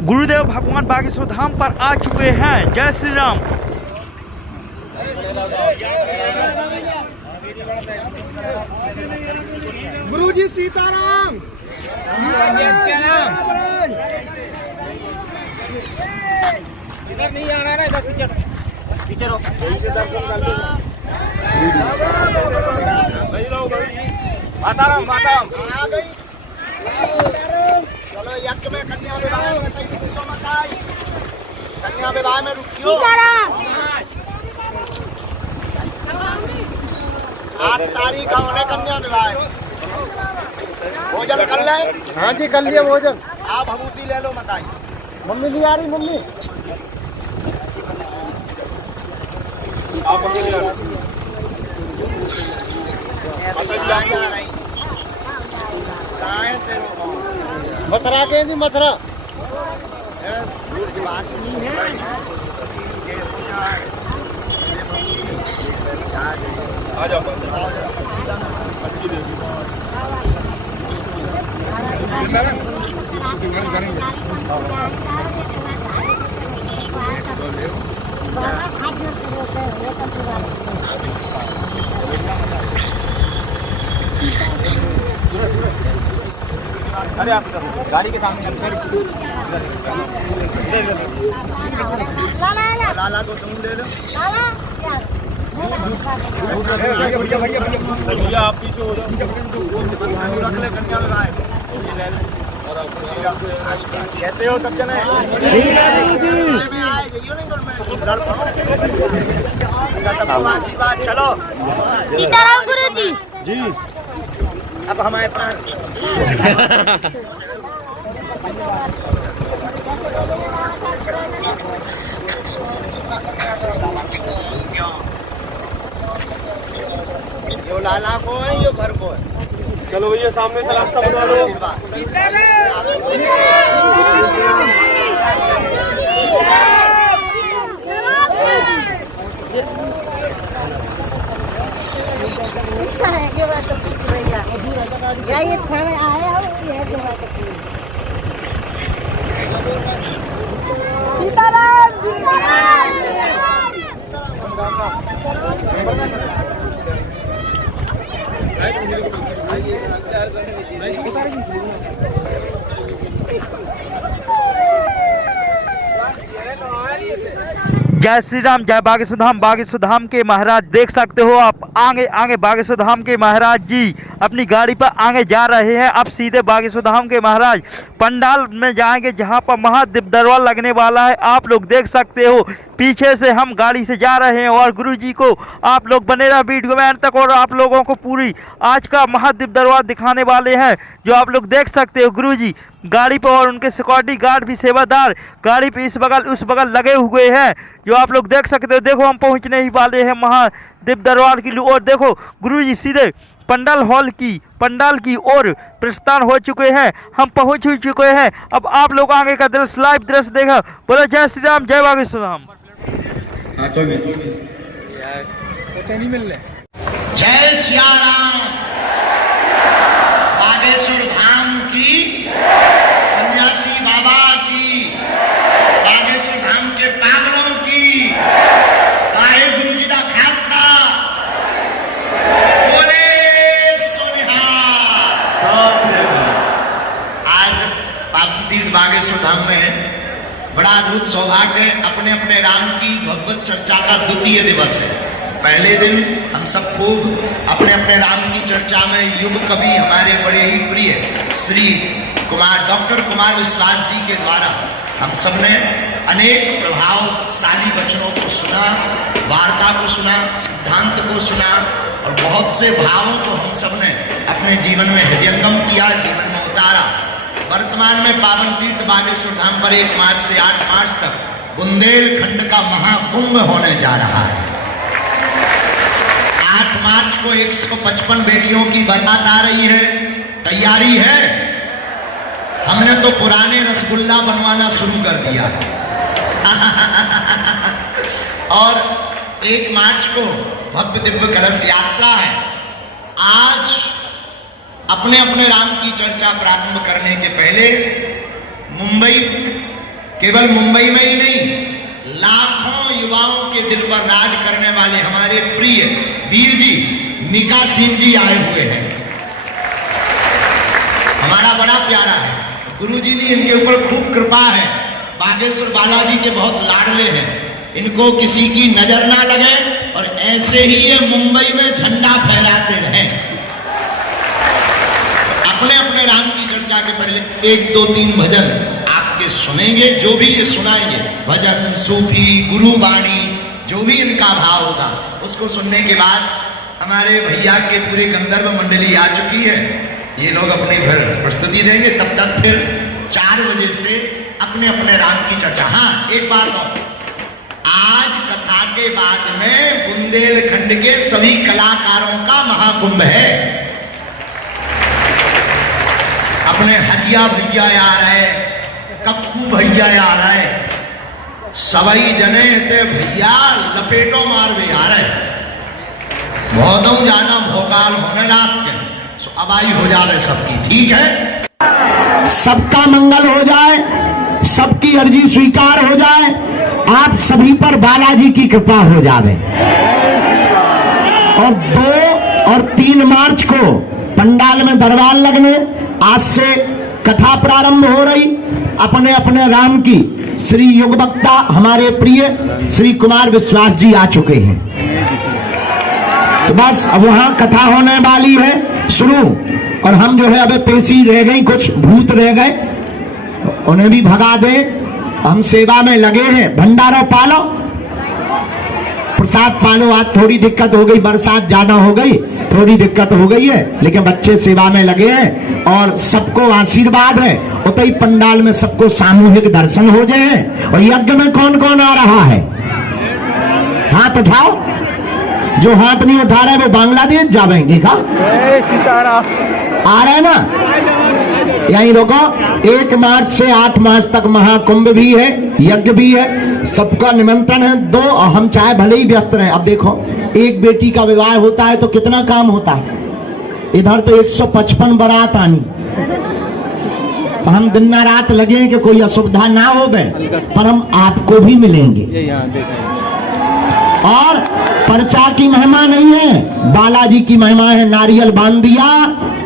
गुरुदेव भगवान बागेश्वर धाम पर आ चुके हैं। जय श्री राम। गुरुजी सीताराम। इधर नहीं आना ना, इधर पीछे पीछे रहो। माताराम माताराम आ गई। चलो यज्ञ में कन्या विवाह कन्या विवाह में रुकियो। 8 तारीख का होने कन्या विवाह। भोजन कर ले। हाँ जी कर लिया भोजन। आप भभूति ले लो मताई। मम्मी नहीं आ रही मम्मी। आप मम्मी नहीं आ रही। मथुरा के जी मथुरा आ जाओ। अरे आप गाड़ी के सामने लाला को तुम ले लो। भैया आप पीछे हो जाओ। रख ले कन्या में आए। कैसे हो सब जने? आशीर्वाद। चलो सीताराम गुरु जी। जी अब हमारे प्राण यो लाला को है यो घर को है। चलो भैया सामने से रास्ता बना लो। ये छड़ आया हो ये सीताराम सीताराम। जय श्री राम। जय बागेश्वर धाम। बागेश्वर धाम के महाराज देख सकते हो आप। आगे आगे बागेश्वर धाम के महाराज जी अपनी गाड़ी पर आगे जा रहे हैं। अब सीधे बागेश्वर धाम के महाराज पंडाल में जाएंगे जहां पर महादीप दरबार लगने वाला है। आप लोग देख सकते हो पीछे से हम गाड़ी से जा रहे हैं और गुरुजी को आप लोग बने रहा वीडियो में अंत तक और आप लोगों को पूरी आज का महादीप दरबार दिखाने वाले हैं। जो आप लोग देख सकते हो गुरुजी गाड़ी पर और उनके सिक्योरिटी गार्ड भी सेवादार गाड़ी पे इस बगल उस बगल लगे हुए हैं। जो आप लोग देख सकते हो। देखो हम पहुंचने ही वाले हैं महादीप दरबार की और देखो गुरुजी सीधे पंडाल की ओर प्रस्थान हो चुके हैं। हम पहुंच ही चुके हैं। अब आप लोग आगे का दृश्य लाइव दृश्य देखा। बोलो जय श्री राम। जय बागेश्वर धाम। जय सिया राम। बागेश्वर धाम की सन्यासी बाबा की बागेश्वर धाम के पागलों की वाहे गुरु जी का खालसा बोले सोनिहार। आज पावन तीर्थ बागेश्वर धाम में बड़ा अद्भुत सौभाग्य है। अपने अपने राम की भगवत चर्चा का द्वितीय दिवस है। पहले दिन हम सब खूब अपने अपने राम की चर्चा में युग कवि हमारे बड़े ही प्रिय श्री डॉक्टर कुमार विश्वास जी के द्वारा हम सब ने अनेक प्रभावशाली वचनों को सुना, वार्ता को सुना, सिद्धांत को सुना और बहुत से भावों को हम सब ने अपने जीवन में हृदयंगम किया, जीवन में उतारा। वर्तमान में पावन तीर्थ बागेश्वर धाम पर 1 मार्च से 8 मार्च तक बुंदेलखंड का महाकुंभ होने जा रहा है। 8 मार्च को 155 बेटियों की बारात आ रही है। तैयारी है? हमने तो पुराने रसगुल्ला बनवाना शुरू कर दिया है। और 1 मार्च को भव्य दिव्य कलश यात्रा है। आज अपने अपने राम की चर्चा प्रारंभ करने के पहले मुंबई केवल मुंबई में ही नहीं, लाखों युवाओं के दिल पर राज करने वाले हमारे प्रिय वीर जी मिका सिंह जी आए हुए हैं। हमारा बड़ा प्यारा है, गुरु जी ने इनके ऊपर खूब कृपा है। बागेश्वर बालाजी के बहुत लाडले हैं, इनको किसी की नजर ना लगे और ऐसे ही ये मुंबई में झंडा फहराते रहें। अपने अपने राम की चर्चा के पहले 1 2 3 भजन आपके सुनेंगे, जो भी ये सुनाएंगे, भजन, सूफी, गुरुवाणी, जो भी इनका भाव होगा, उसको सुनने के बाद हमारे भैया के पूरे गंधर्व मंडली आ चुकी है, ये लोग अपनी भर प्रस्तुति देंगे। तब तक फिर 4 बजे से अपने अपने राम की चर्चा। हाँ, एक बात और, आज कथा के बाद में बुंदेलखंड के सभी कलाकारों का महाकुंभ है। अपने हरिया भैया आ रहे, कक्कू भैया आ रहे, सवई जने ते भैया लपेटो मार भी आ रहे। बहुत ज्यादा भोकाल होने रात के, सो अबाई हो जावे सबकी, ठीक है। सबका मंगल हो जाए, सबकी अर्जी स्वीकार हो जाए, आप सभी पर बालाजी की कृपा हो जावे। और 2 और 3 मार्च को पंडाल में दरबार लगने, आज से कथा प्रारंभ हो रही। अपने अपने राम की श्री युग वक्ता हमारे प्रिय श्री कुमार विश्वास जी आ चुके हैं, तो बस अब वहां कथा होने वाली है शुरू। और हम जो है अब पेशी रह गई, कुछ भूत रह गए, उन्हें भी भगा दे। हम सेवा में लगे हैं, भंडारा पालो, प्रसाद पालो। आज थोड़ी दिक्कत हो गई, बरसात ज्यादा हो गई, थोड़ी दिक्कत हो गई है, लेकिन बच्चे सेवा में लगे हैं और सबको आशीर्वाद है। उतई पंडाल में सबको सामूहिक दर्शन हो जाए। और यज्ञ में कौन कौन आ रहा है? हाथ उठाओ। जो हाथ नहीं उठा रहे वो बांग्लादेश जाएंगे का? आ रहे ना? यहीं रुको। 1 मार्च से 8 मार्च तक महाकुंभ भी है, यज्ञ भी है, सबका निमंत्रण है। 2 हम चाहे भले ही व्यस्त रहे। अब देखो, एक बेटी का विवाह होता है तो कितना काम होता है, इधर तो 155 बारात आनी, तो हम दिन ना रात लगे कि कोई असुविधा ना हो गए, पर हम आपको भी मिलेंगे। और पर्चा की महिमा नहीं है, बालाजी की महिमा है। नारियल बांध दिया,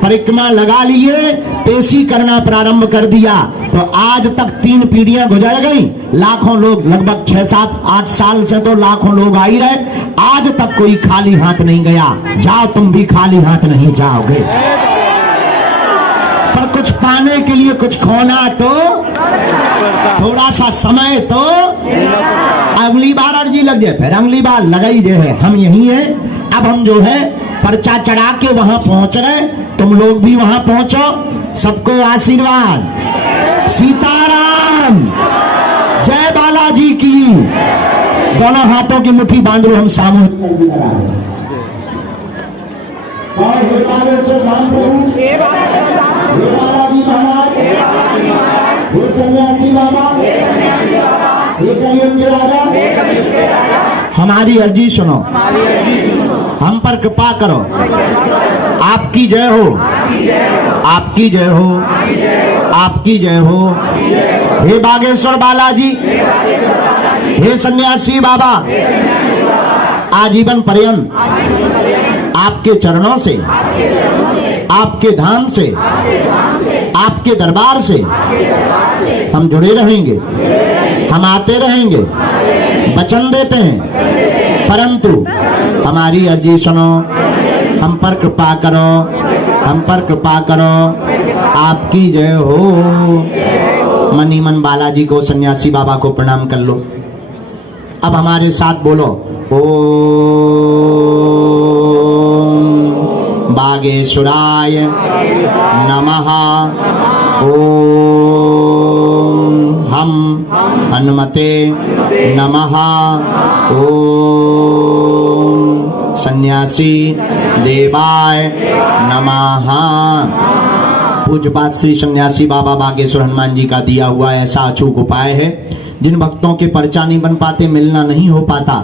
परिक्रमा लगा लिए, पेशी करना प्रारंभ कर दिया। तो आज तक 3 पीढ़ियां गुजर गई, लाखों लोग, लगभग 6 7 8 साल से तो लाखों लोग आ ही रहे। आज तक कोई खाली हाथ नहीं गया। जाओ, तुम भी खाली हाथ नहीं जाओगे, पर कुछ पाने के लिए कुछ खोना तो, थोड़ा सा समय तो। अगली बार अर्जी लग जाए, फिर अगली बार लगाई जो है। हम यही हैं। अब हम जो है पर्चा चढ़ा के वहां पहुंच रहे, तुम लोग भी वहां पहुंचो। सबको आशीर्वाद। सीताराम, जय बालाजी की। दोनों हाथों की मुट्ठी बांध लो, हम सामूहिक सन्यासी बाबा, हमारी अर्जी सुनो, हम पर कृपा करो। आपकी जय हो, आपकी जय हो, आपकी जय हो। हे बागेश्वर बालाजी, हे सन्यासी बाबा, आजीवन पर्यंत आपके चरणों से, आपके धाम से, आपके दरबार से हम जुड़े रहेंगे, हम आते रहेंगे, वचन देते हैं। परंतु हमारी अर्जी सुनो, हम पर कृपा करो, हम पर कृपा करो। आपकी जय हो। मनी मन बालाजी को, सन्यासी बाबा को प्रणाम कर लो। अब हमारे साथ बोलो, ओम बागेश्वराय नमः। ओम हम हनुमते नमः। ओम सन्यासी देवाय नमः। पूज्यपाद श्री सन्यासी बाबा बागेश्वर हनुमान जी का दिया हुआ ऐसा अचूक उपाय है, जिन भक्तों के पर्चा नहीं बन पाते, मिलना नहीं हो पाता,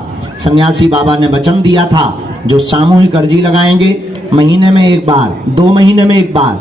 सन्यासी बाबा ने वचन दिया था जो सामूहिक अर्जी लगाएंगे, महीने में एक बार, 2 महीने में एक बार,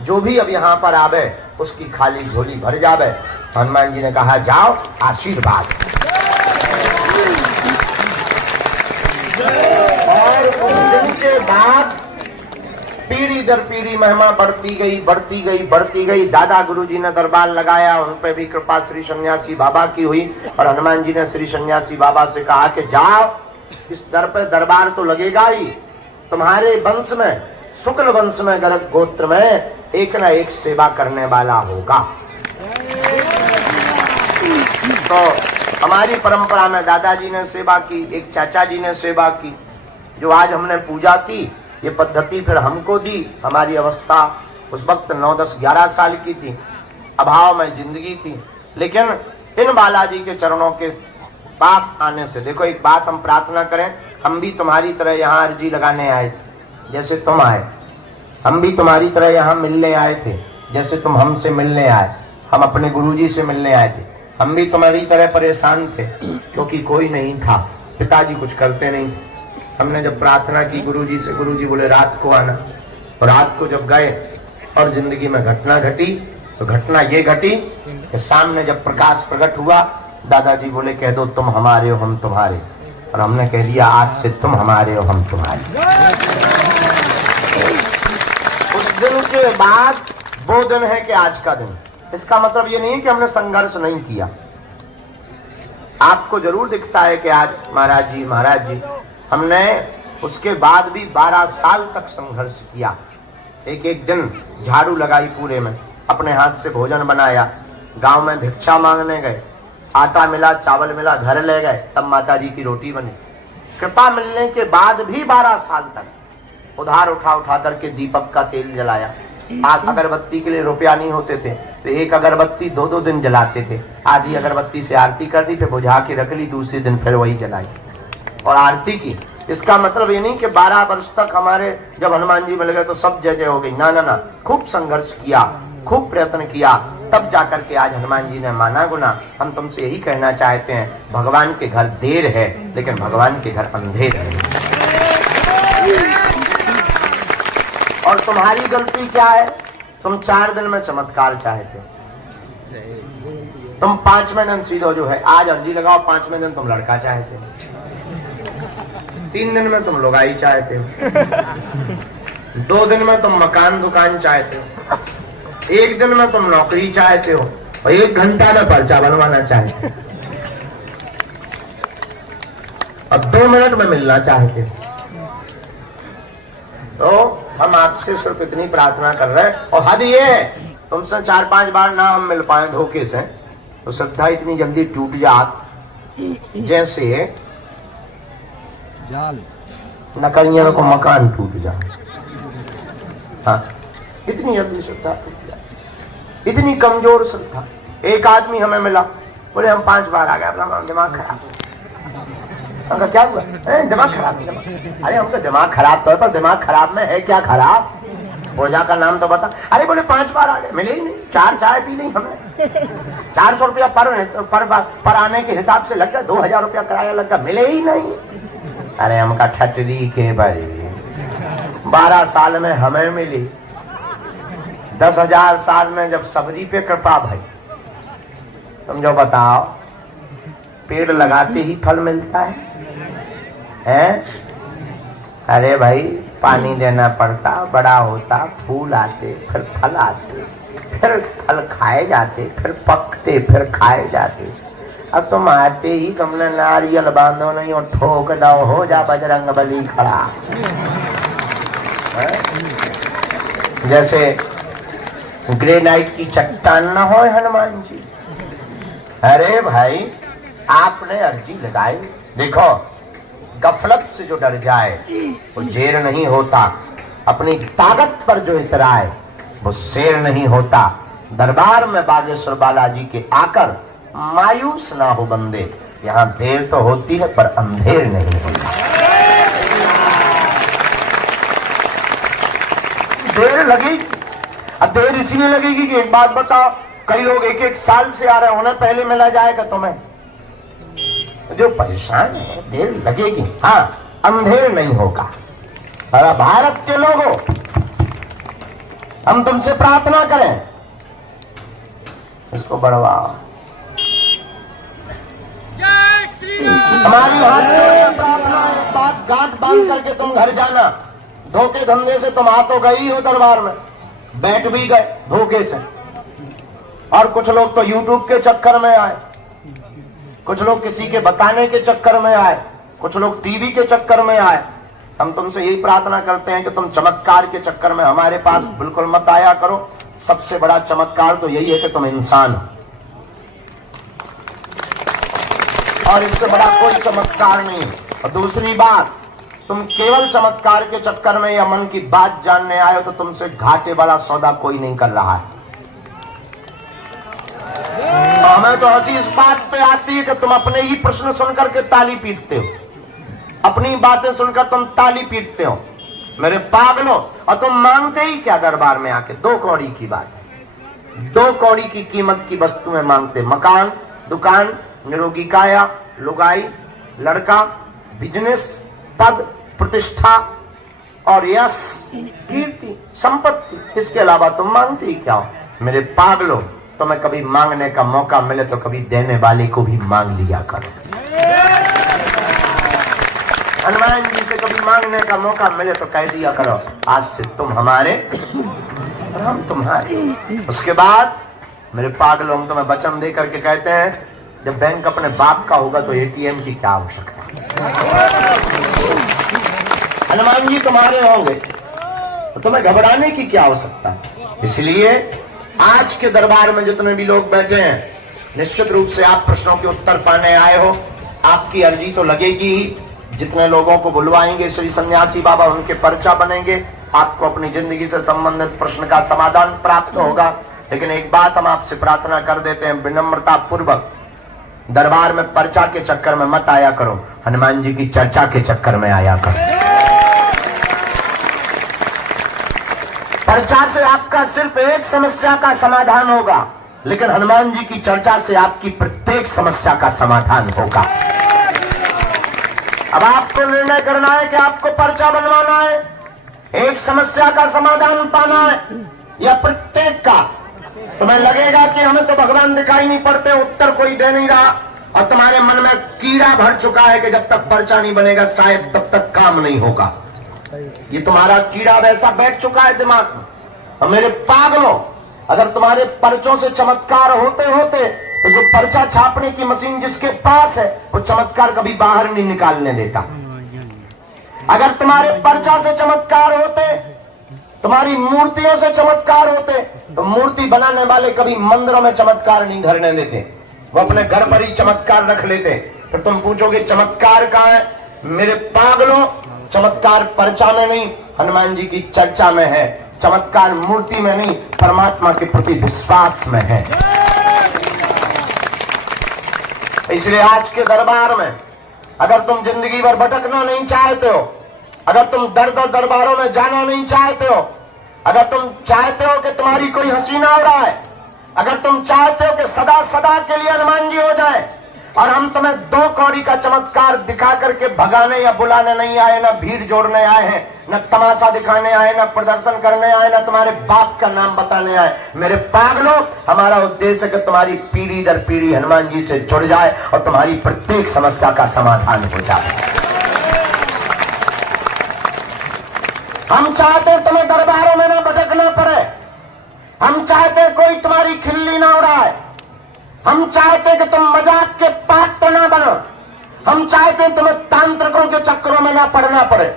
जो भी अब यहाँ पर आवे उसकी खाली झोली भर जावे। हनुमान जी ने कहा जाओ आशीर्वाद। और उस दिन के बाद पीढ़ी दर पीढ़ी महिमा बढ़ती गई बढ़ती गई बढ़ती गई। दादा गुरुजी ने दरबार लगाया, उन पे भी कृपा श्री सन्यासी बाबा की हुई और हनुमान जी ने श्री सन्यासी बाबा से कहा कि जाओ इस दर पे दरबार तो लगेगा ही, तुम्हारे वंश में शुक्ल वंश में गर्ग गोत्र में एक ना एक सेवा करने वाला होगा। तो हमारी परंपरा में दादाजी ने सेवा की, एक चाचा जी ने सेवा की। जो आज हमने पूजा की ये पद्धति फिर हमको दी। हमारी अवस्था उस वक्त 9, 10, 11 साल की थी, अभाव में जिंदगी थी। लेकिन इन बालाजी के चरणों के पास आने से देखो, एक बात हम प्रार्थना करें, हम भी तुम्हारी तरह यहाँ अर्जी लगाने आए थे जैसे तुम आए, हम भी तुम्हारी तरह यहाँ मिलने आए थे जैसे तुम हमसे मिलने आए। हम अपने गुरुजी से मिलने आए थे, हम भी तुम्हारी तरह परेशान थे क्योंकि कोई नहीं था, पिताजी कुछ करते नहीं। हमने जब प्रार्थना की गुरुजी से, गुरुजी बोले रात को आना, और रात को जब गए और जिंदगी में घटना घटी तो घटना ये घटी कि सामने जब प्रकाश प्रकट हुआ दादाजी बोले कह दो तुम हमारे हो हम तुम्हारे, और हमने कह दिया आज से तुम हमारे हो हम तुम्हारे। उस दिन के बाद वो दिन है कि आज का दिन। इसका मतलब ये नहीं कि हमने संघर्ष नहीं किया। आपको जरूर दिखता है कि आज महाराज जी हमने उसके बाद भी 12 साल तक संघर्ष किया। एक एक दिन झाड़ू लगाई पूरे में, अपने हाथ से भोजन बनाया, गांव में भिक्षा मांगने गए, आटा मिला चावल मिला घर ले गए, तब माता जी की रोटी बनी। कृपा मिलने के बाद भी 12 साल तक उधार उठा करके दीपक का तेल जलाया। आज अगरबत्ती के लिए रुपया नहीं होते थे तो एक अगरबत्ती 2-2 दिन जलाते थे। आधी अगरबत्ती से आरती कर दी, फिर बुझा के रख ली, दूसरे दिन फिर वही जलाई और आरती की। इसका मतलब ये नहीं कि 12 वर्ष तक हमारे जब हनुमान जी मिल गए तो सब जय जय हो गई, ना ना ना। खूब संघर्ष किया, खूब प्रयत्न किया, तब जाकर के आज हनुमान जी ने माना गुना। हम तुमसे यही कहना चाहते हैं, भगवान के घर देर है लेकिन भगवान के घर अंधेर है। और तुम्हारी गलती क्या है? तुम 4 दिन में चमत्कार चाहते हो, तुम 5वें दिन सीधो जो है आज अर्जी लगाओ, 5वें दिन तुम लड़का चाहते हो, 3 दिन में तुम लुगाई चाहते हो, 2 दिन में तुम मकान दुकान चाहते हो, 1 दिन में तुम नौकरी चाहते हो और 1 घंटा में पर्चा बनवाना चाहते हो और 2 मिनट में मिलना चाहते हो। तो हम आपसे सिर्फ इतनी प्रार्थना कर रहे हैं। और हद ये है तुमसे 4-5 बार ना हम मिल पाए धोखे से तो श्रद्धा इतनी जल्दी टूट जात जैसे नकलियों को मकान टूट जाए। हाँ, इतनी जल्दी श्रद्धा टूट जाए, इतनी कमजोर श्रद्धा। एक आदमी हमें मिला, बोले हम 5 बार आ गए, अपना दिमाग खराब। हमका क्या हुआ? दिमाग खराब है, दिमाग। अरे हमका दिमाग खराब तो है, पर दिमाग खराब में है क्या खराब? पूजा का नाम तो बता। अरे बोले 5 बार आ गए, मिले ही नहीं। 4 चाय पी नहीं हमने, 400 रुपया पर आने के हिसाब से लग गया, 2000 रुपया किराया लग गया, मिले ही नहीं। अरे हमका ठटरी के बड़ी 12 साल में हमें मिली, 10,000 साल में जब सबरी पे कृपा भाई। तुम जो बताओ, पेड़ लगाते ही फल मिलता है? अरे भाई पानी देना पड़ता, बड़ा होता, फूल आते, फिर फल आते, फिर फल खाए जाते, फिर पकते, फिर खाए जाते। अब तुम आते ही तुमने नारियल बांधो नहीं और ठोक दो, हो जा बजरंग बली खड़ा। जैसे ग्रेनाइट की चट्टान न हो हनुमान जी। अरे भाई आपने अर्जी लगाई, देखो गफलत से जो डर जाए वो जेर नहीं होता, अपनी ताकत पर जो इतराए वो शेर नहीं होता। दरबार में बागेश्वर बालाजी के आकर मायूस ना हो बंदे, यहाँ देर तो होती है पर अंधेर नहीं होता। देर लगेगी, अब देर इसलिए लगेगी कि एक बात बताओ, कई लोग 1-1 साल से आ रहे हैं, उन्हें पहले मिला जाएगा तुम्हें। जो परेशान है देर लगेगी, हाँ अंधेर नहीं होगा। भारत के लोगों हम तुमसे प्रार्थना करें, इसको बढ़वाओ। हमारी हाथ में प्रार्थना है, बात गांठ बांध करके तुम घर जाना। धोखे धंधे से तुम आ तो गई हो दरबार में, बैठ भी गए धोखे से। और कुछ लोग तो यूट्यूब के चक्कर में आए, कुछ लोग किसी के बताने के चक्कर में आए, कुछ लोग टीवी के चक्कर में आए। हम तुमसे यही प्रार्थना करते हैं कि तुम चमत्कार के चक्कर में हमारे पास बिल्कुल मत आया करो। सबसे बड़ा चमत्कार तो यही है कि तुम इंसान हो, और इससे बड़ा कोई चमत्कार नहीं। और दूसरी बात, तुम केवल चमत्कार के चक्कर में या मन की बात जानने आए हो तो तुमसे घाटे वाला सौदा कोई नहीं कर रहा है। हमें तो हंसी इस बात पे आती है कि तुम अपने ही प्रश्न सुनकर के ताली पीटते हो, अपनी बातें सुनकर तुम ताली पीटते हो मेरे पागलों। और तुम मांगते ही क्या दरबार में आके? 2 कौड़ी की बात है, 2 कौड़ी की कीमत की वस्तुएं मांगते। मकान, दुकान, निरोगी काया, लुगाई, लड़का, बिजनेस, पद, प्रतिष्ठा और यश, कीर्ति, संपत्ति। इसके अलावा तुम मांगते ही क्या हो मेरे पागलों? तुम्हें कभी मांगने का मौका मिले तो कभी देने वाले को भी मांग लिया करो। हनुमान जी से कभी मांगने का मौका मिले तो कह दिया करो, आज से तुम हमारे और हम तुम्हारे। उसके बाद मेरे पागलों, हम तुम्हें वचन दे करके कहते हैं, जब बैंक अपने बाप का होगा तो एटीएम की क्या आवश्यकता? हनुमान जी तुम्हारे होंगे तो तुम्हें घबराने की क्या आवश्यकता है? इसलिए आज के दरबार में जितने भी लोग बैठे हैं, निश्चित रूप से आप प्रश्नों के उत्तर पाने आए हो। आपकी अर्जी तो लगेगी ही। जितने लोगों को बुलवाएंगे श्री सन्यासी बाबा, उनके पर्चा बनेंगे, आपको अपनी जिंदगी से संबंधित प्रश्न का समाधान प्राप्त होगा। लेकिन एक बात हम आपसे प्रार्थना कर देते हैं, विनम्रता पूर्वक दरबार में पर्चा के चक्कर में मत आया करो, हनुमान जी की चर्चा के चक्कर में आया करो। पर्चा से आपका सिर्फ एक समस्या का समाधान होगा, लेकिन हनुमान जी की चर्चा से आपकी प्रत्येक समस्या का समाधान होगा। अब आपको निर्णय करना है कि आपको पर्चा बनवाना है, एक समस्या का समाधान पाना है, या प्रत्येक का। तुम्हें लगेगा कि हमें तो भगवान दिखाई नहीं पड़ते, उत्तर कोई दे नहीं रहा, और तुम्हारे मन में कीड़ा भर चुका है कि जब तक पर्चा नहीं बनेगा शायद तब तक काम नहीं होगा। ये तुम्हारा कीड़ा वैसा बैठ चुका है दिमाग में। और मेरे पागलों, अगर तुम्हारे पर्चों से चमत्कार होते होते तो जो पर्चा छापने की मशीन जिसके पास है वो चमत्कार कभी बाहर नहीं निकालने देता। अगर तुम्हारे पर्चा से चमत्कार होते, तुम्हारी मूर्तियों से चमत्कार होते, तो मूर्ति बनाने वाले कभी मंदिरों में चमत्कार नहीं धरने देते, वो अपने घर पर ही चमत्कार रख लेते। फिर तुम पूछोगे चमत्कार कहाँ है? मेरे पागलों, चमत्कार पर्चा में नहीं, हनुमान जी की चर्चा में है। चमत्कार मूर्ति में नहीं, परमात्मा के प्रति विश्वास में है। इसलिए आज के दरबार में अगर तुम जिंदगी भर भटकना नहीं चाहते हो, अगर तुम दर दर दरबारों में जाना नहीं चाहते हो, अगर तुम चाहते हो कि तुम्हारी कोई हसीना हो रहा है, अगर तुम चाहते हो कि सदा सदा के लिए हनुमान जी हो जाए, और हम तुम्हें 2 कौड़ी का चमत्कार दिखा करके भगाने या बुलाने नहीं आए, ना भीड़ जोड़ने आए हैं, न तमाशा दिखाने आए, न प्रदर्शन करने आए, न तुम्हारे बाप का नाम बताने आए। मेरे पागलों, हमारा उद्देश्य है कि तुम्हारी पीढ़ी दर पीढ़ी हनुमान जी से जुड़ जाए और तुम्हारी प्रत्येक समस्या का समाधान हो जाए। हम चाहते तुम्हें दरबारों में ना भटकना पड़े, हम चाहते कोई तुम्हारी खिल्ली ना उड़ाए, हम चाहते कि तुम मजाक के पात्र ना बनो, हम चाहते तुम्हें तांत्रिकों के चक्करों में ना पड़ना पड़े,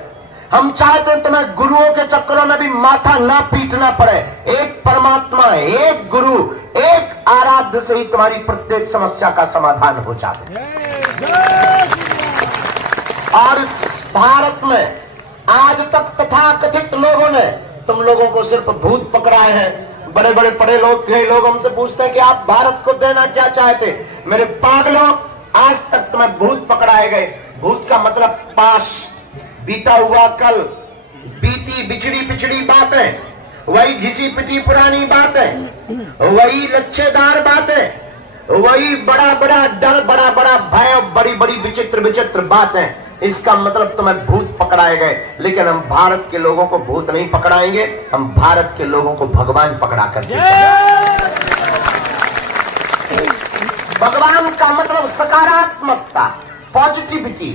हम चाहते तुम्हें गुरुओं के चक्करों में भी माथा ना पीटना पड़े। एक परमात्मा, एक गुरु, एक आराध्य से ही तुम्हारी प्रत्येक समस्या का समाधान हो जाता है। और इस भारत में आज तक तथाकथित लोगों ने तुम लोगों को सिर्फ भूत पकड़ाए हैं। बड़े बड़े पढ़े लोग हमसे पूछते हैं कि आप भारत को देना क्या चाहते? मेरे पागलों, आज तक तुम्हें भूत पकड़ाए गए। भूत का मतलब पास, बीता हुआ कल, बीती बिछड़ी पिछड़ी बातें, वही घिसी पिटी पुरानी बातें, वही लच्छेदार बातें, वही बड़ा बड़ा डर, बड़ा बड़ा भय, बड़ी बड़ी विचित्र विचित्र बातें। इसका मतलब तुम्हें भूत पकड़ाए गए, लेकिन हम भारत के लोगों को भूत नहीं पकड़ाएंगे, हम भारत के लोगों को भगवान पकड़ा करके। भगवान का मतलब सकारात्मकता, पॉजिटिविटी।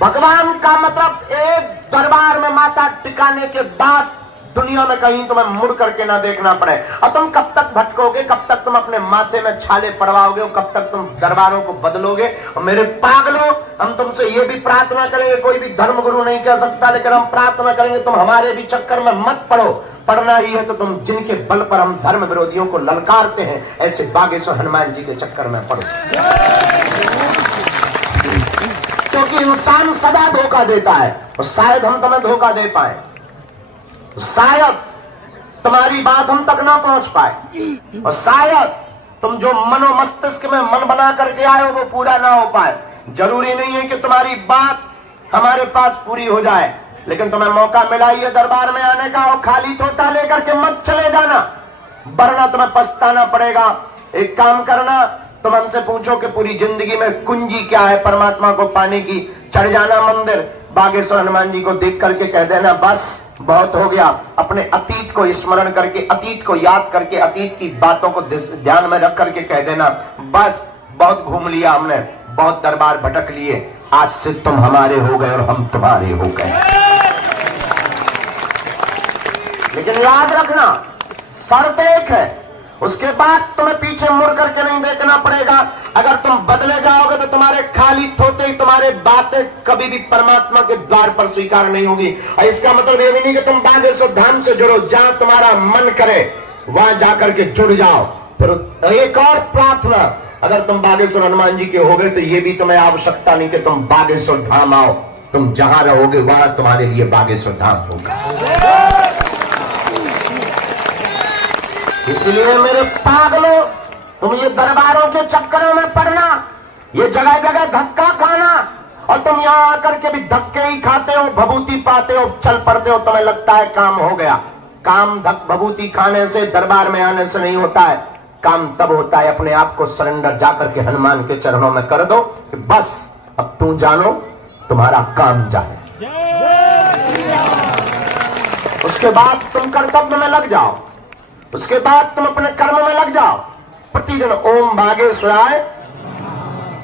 भगवान का मतलब एक दरबार में माथा टिकाने के बाद दुनिया में कहीं तुम्हें मुड़ करके ना देखना पड़े। और तुम कब तक भटकोगे, कब तक तुम अपने माथे में छाले पड़वाओगे, और कब तक तुम दरबारों को बदलोगे। और मेरे पागलों, हम तुमसे ये भी प्रार्थना करेंगे, कोई भी धर्म गुरु नहीं कह सकता, लेकिन हम प्रार्थना करेंगे तुम हमारे भी चक्कर में मत पड़ो। पढ़ना ही है तो तुम जिनके बल पर हम धर्म विरोधियों को ललकारते हैं, ऐसे बागेश्वर हनुमान जी के चक्कर में पड़ो। क्योंकि इंसान सदा धोखा देता है, और शायद हम तुम्हें धोखा दे पाए, शायद तुम्हारी बात हम तक ना पहुंच पाए, और शायद तुम जो मनो मस्तिष्क में मन बना करके आए हो वो पूरा ना हो पाए। जरूरी नहीं है कि तुम्हारी बात हमारे पास पूरी हो जाए, लेकिन तुम्हें मौका मिला ही है दरबार में आने का, और खाली थोटा लेकर के मत चले जाना, वरना तुम्हें पछताना पड़ेगा। एक काम करना, तुम हमसे पूछो कि पूरी जिंदगी में कुंजी क्या है परमात्मा को पाने की, चढ़ जाना मंदिर, बागेश्वर हनुमान जी को देख करके कह देना बस बहुत हो गया। अपने अतीत को स्मरण करके, अतीत को याद करके, अतीत की बातों को ध्यान में रख करके कह देना बस बहुत घूम लिया हमने, बहुत दरबार भटक लिए, आज से तुम हमारे हो गए और हम तुम्हारे हो गए। लेकिन याद रखना, शर्त एक है, उसके बाद तुम्हें पीछे मुड़ करके नहीं देखना पड़ेगा। अगर तुम बदले जाओगे तो तुम्हारे खाली थोते ही तुम्हारे बातें कभी भी परमात्मा के द्वार पर स्वीकार नहीं होगी। और इसका मतलब ये भी नहीं कि तुम बागेश्वर धाम से जुड़ो, जहां तुम्हारा मन करे वहां जाकर के जुड़ जाओ। फिर एक और प्रार्थना, अगर तुम बागेश्वर हनुमान जी के हो गए तो ये भी तुम्हें आवश्यकता नहीं कि तुम बागेश्वर धाम आओ, तुम जहां रहोगे वहां तुम्हारे लिए बागेश्वर धाम होगा। इसलिए मेरे पागलों, तुम ये दरबारों के चक्करों में पड़ना, ये जगह जगह धक्का खाना, और तुम यहाँ आकर के भी धक्के ही खाते हो, भभूति पाते हो, चल पड़ते हो, तुम्हें लगता है काम हो गया। काम भभूति खाने से, दरबार में आने से नहीं होता है। काम तब होता है अपने आप को सरेंडर जाकर के हनुमान के चरणों में कर दो कि बस अब तू जानो तुम्हारा काम जाए। उसके बाद तुम कर्तव्य में लग जाओ, उसके बाद तुम अपने कर्म में लग जाओ। प्रतिदिन ओम बागेश्वराय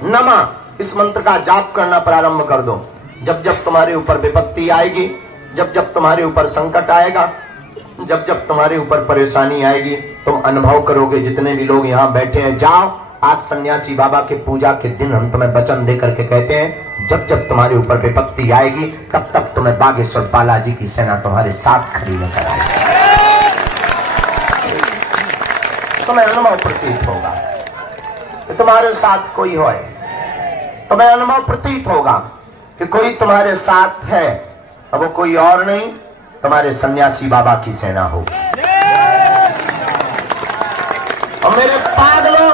नमः इस मंत्र का जाप करना प्रारंभ कर दो। जब जब तुम्हारे ऊपर विपत्ति आएगी, जब जब तुम्हारे ऊपर संकट आएगा, जब जब तुम्हारे ऊपर परेशानी आएगी, तुम अनुभव करोगे। जितने भी लोग यहाँ बैठे हैं, जाओ आज सन्यासी बाबा के पूजा के दिन हम तुम्हें वचन दे करके कहते हैं, जब जब तुम्हारे ऊपर विपत्ति आएगी तब तब तुम्हें बागेश्वर बालाजी की सेना तुम्हारे साथ खड़ी नजर आएगी। तुम्हें अनुभव प्रतीत होगा कि तुम्हारे साथ कोई है, तुम्हें अनुभव प्रतीत होगा कि कोई तुम्हारे साथ है, अब वो कोई और नहीं, तुम्हारे सन्यासी बाबा की सेना होगी। और मेरे पागलों,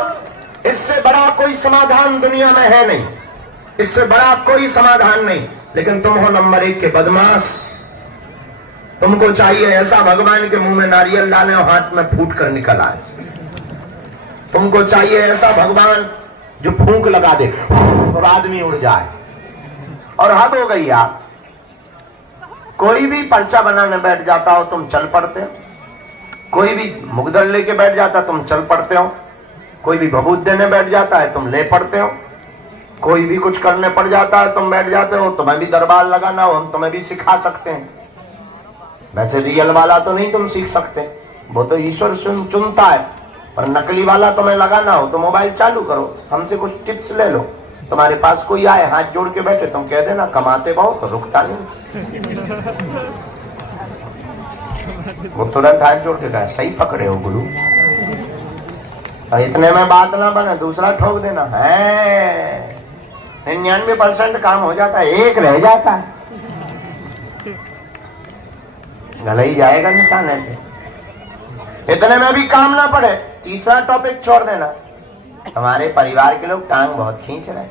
इससे बड़ा कोई समाधान दुनिया में है नहीं, इससे बड़ा कोई समाधान नहीं। लेकिन तुम हो नंबर 1 के बदमाश। तुमको चाहिए ऐसा भगवान के मुंह में नारियल डाले और हाथ में फूट कर निकल आए। तुमको चाहिए ऐसा भगवान जो फूंक लगा दे और आदमी उड़ जाए। और हद हो गई यार, कोई भी पर्चा बनाने बैठ जाता हो तुम चल पड़ते हो, कोई भी मुगदर लेके बैठ जाता तुम चल पड़ते हो, कोई भी भभूत देने बैठ जाता है तुम ले पड़ते हो, कोई भी कुछ करने पड़ जाता है तुम बैठ जाते हो। तुम्हें भी दरबार लगाना हो, हम तुम्हें भी सिखा सकते हैं। वैसे रियल वाला तो नहीं तुम सीख सकते, वो तो ईश्वर चुनता है। और नकली वाला तुम्हें लगाना हो तो मोबाइल चालू करो, हमसे कुछ टिप्स ले लो। तुम्हारे पास कोई आए हाथ जोड़ के बैठे, तुम कह देना कमाते बहुत तो रुकता नहीं। वो तुरंत हाथ जोड़ के कहा सही पकड़े हो गुरु। और इतने में बात ना बने, दूसरा ठोक देना है। 99% काम हो जाता है, एक रह जाता है, गला ही जाएगा निशान ऐसे। इतने में भी काम ना पड़े, तीसरा टॉपिक छोड़ देना। हमारे परिवार के लोग टांग बहुत खींच रहे हैं,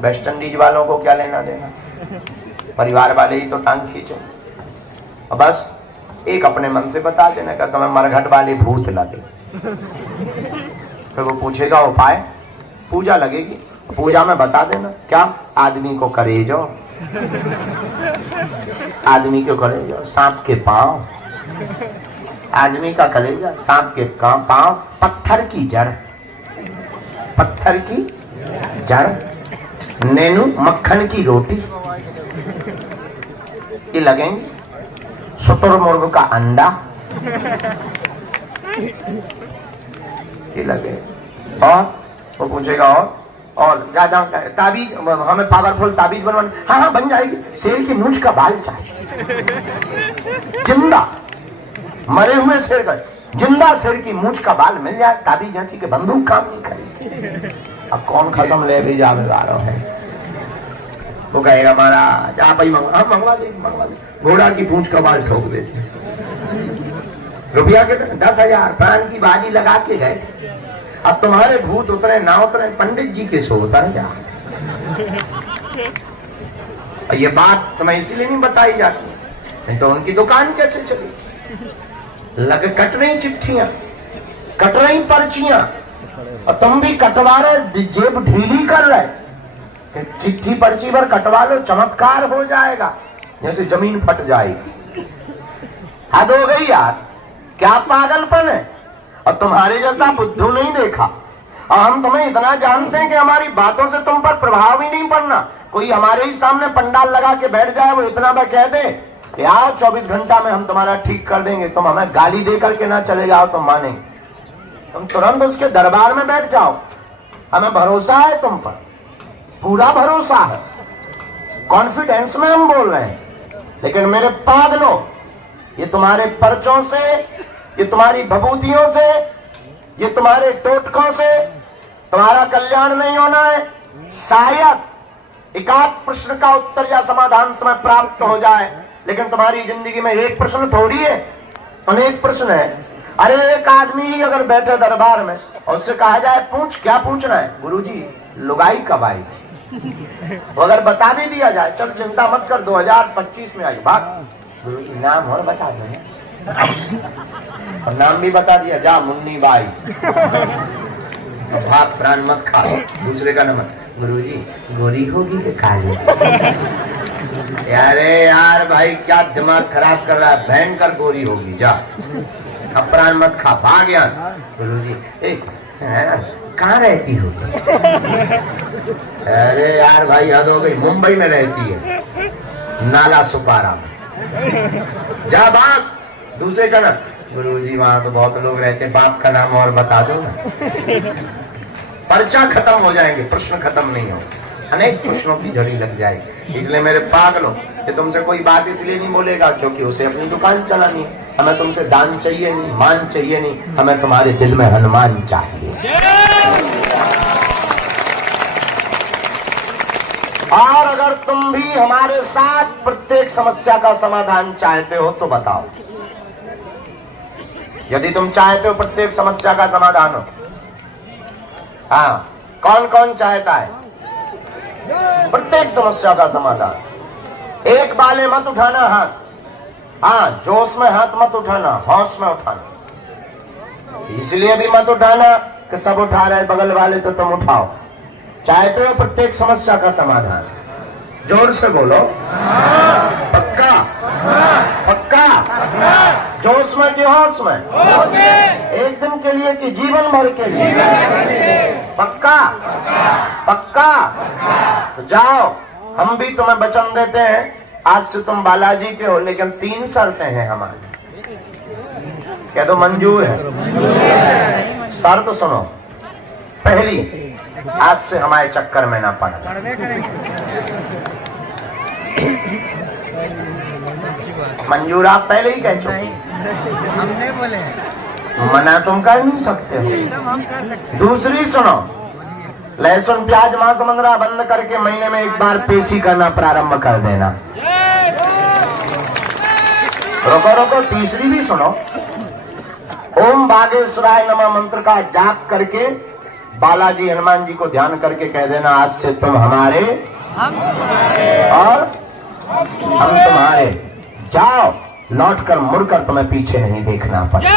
वेस्ट इंडीज वालों को क्या लेना देना, परिवार वाले ही तो टांग खींचे। और बस एक अपने मन से बता देना का तुम्हें मरघट वाले भूत लगे। फिर वो पूछेगा उपाय, पूजा लगेगी, पूजा में बता देना क्या आदमी को करेजो, आदमी को करेजो, सांप के पांव, आदमी का कलेजा, सांप के पांव, पत्थर की जड़, पत्थर की जड़, नैनू मक्खन की रोटी, ये लगेंगे, शुतुरमुर्ग का अंडा, ये लगे। और वो पूछेगा और ज्यादा ताबीज, हमें पावरफुल ताबीज बनवानी, हाँ हाँ बन जाएगी। शेर की मूंछ का बाल चाहिए, जिंदा, मरे हुए शेर का, जिंदा शेर की मूंछ का बाल मिल जाए, ताबीज जैसी के बंदूक काम नहीं करेगी। अब कौन खत्म ले भी जावेदारों है, वो कहेगा महाराज आप ही मंगवा दे, घोड़ा की पूंछ का बाल ठोक देते, रुपया के 10,000 प्राण की बाजी लगा के गए, अब तुम्हारे भूत उतरे ना उतरे पंडित जी के सो उतर जा। ये बात तुम्हें इसलिए नहीं बताई जाती, नहीं तो उनकी दुकान कैसे चली। लग कट रही चिट्ठियां, कट रही पर्चियां, और तुम भी कटवा रहे, जेब ढीली कर रहे, चिट्ठी पर्ची पर कटवा लो, चमत्कार हो जाएगा, जैसे जमीन फट जाएगी। हद हो गई यार, क्या पागलपन है। और तुम्हारे जैसा बुद्धू नहीं देखा, और हम तुम्हें इतना जानते हैं कि हमारी बातों से तुम पर प्रभाव ही नहीं पड़ना। कोई हमारे ही सामने पंडाल लगा के बैठ जाए, वो इतना मैं कह दे कि आओ 24 घंटा में हम तुम्हारा ठीक कर देंगे, तुम हमें गाली दे करके ना चले जाओ तो मानेंगे, तुम तुरंत उसके दरबार में बैठ जाओ। हमें भरोसा है तुम पर, पूरा भरोसा है, कॉन्फिडेंस में हम बोल रहे हैं। लेकिन मेरे पागलों, ये तुम्हारे पर्चों से, ये तुम्हारी भभूतियों से, ये तुम्हारे टोटकों से तुम्हारा कल्याण नहीं होना है। शायद एकाध प्रश्न का उत्तर या समाधान तुम्हें प्राप्त हो जाए, लेकिन तुम्हारी जिंदगी में एक प्रश्न थोड़ी है, अनेक प्रश्न है। अरे एक आदमी ही अगर बैठे दरबार में और उससे कहा जाए पूछ, क्या पूछना है? गुरुजी लुगाई कब आई? अगर बता भी दिया जाए, चल चिंता मत कर 2025 में आई, बात गुरुजी नाम और बता दो, और नाम भी बता दिया, जा मुन्नी बाई, भाग प्राण मत खा, दूसरे का नंबर, गुरुजी गोरी होगी कि काली? यारे यार भाई क्या दिमाग खराब कर रहा है, भयंकर गोरी होगी, जा अब प्राण मत खा, भाग यार। गुरुजी कहाँ रहती हो? अरे यार भाई हद हो गई, मुंबई में रहती है, नाला सुपारा में, जा भाग दूसरे का नाम। गुरुजी वहां तो बहुत लोग रहते, बाप का नाम और बता दो ना, पर्चा खत्म हो जाएंगे, प्रश्न खत्म नहीं हो, अनेक प्रश्नों की झड़ी लग जाएगी। इसलिए मेरे पागलों, ये तुमसे कोई बात इसलिए नहीं बोलेगा क्योंकि उसे अपनी दुकान चलानी है। हमें तुमसे दान चाहिए नहीं, मान चाहिए नहीं, हमें तुम्हारे दिल में हनुमान चाहिए। और अगर तुम भी हमारे साथ प्रत्येक समस्या का समाधान चाहते हो तो बताओ। यदि तुम चाहते हो प्रत्येक समस्या का समाधान हो, हाँ, कौन कौन चाहता है प्रत्येक समस्या का समाधान? एक बाले मत उठाना हाथ, हाँ, जोश में हाथ मत उठाना, होश में उठाना। इसलिए भी मत उठाना कि सब उठा रहे बगल वाले तो तुम उठाओ। चाहते हो प्रत्येक समस्या का समाधान? जोर से बोलो, पक्का? पक्का? जोश में कि होश में? एक दिन के लिए कि जीवन भर के लिए? पक्का? पक्का? तो जाओ, हम भी तुम्हें वचन देते हैं, आज से तुम बालाजी के हो, लेकिन 3 शर्तें हैं हमारी। क्या तो मंजूर है? शर्त सुनो। पहली, आज से हमारे चक्कर में ना पड़ना। मंजूर आप पहले ही कह चुके, हमने बोले, मना तुम कर नहीं सकते हो। दूसरी सुनो, लहसुन प्याज मांस मंदरा बंद करके महीने में एक बार पेशी करना प्रारंभ कर देना। रोको रोको, तीसरी भी सुनो, ओम बागेश्वराय नमः मंत्र का जाप करके बालाजी हनुमान जी को ध्यान करके कह देना, आज से तुम हमारे और हम तुम्हारे। जाओ, लौटकर मुड़कर तुम्हें पीछे नहीं देखना पड़ेगा।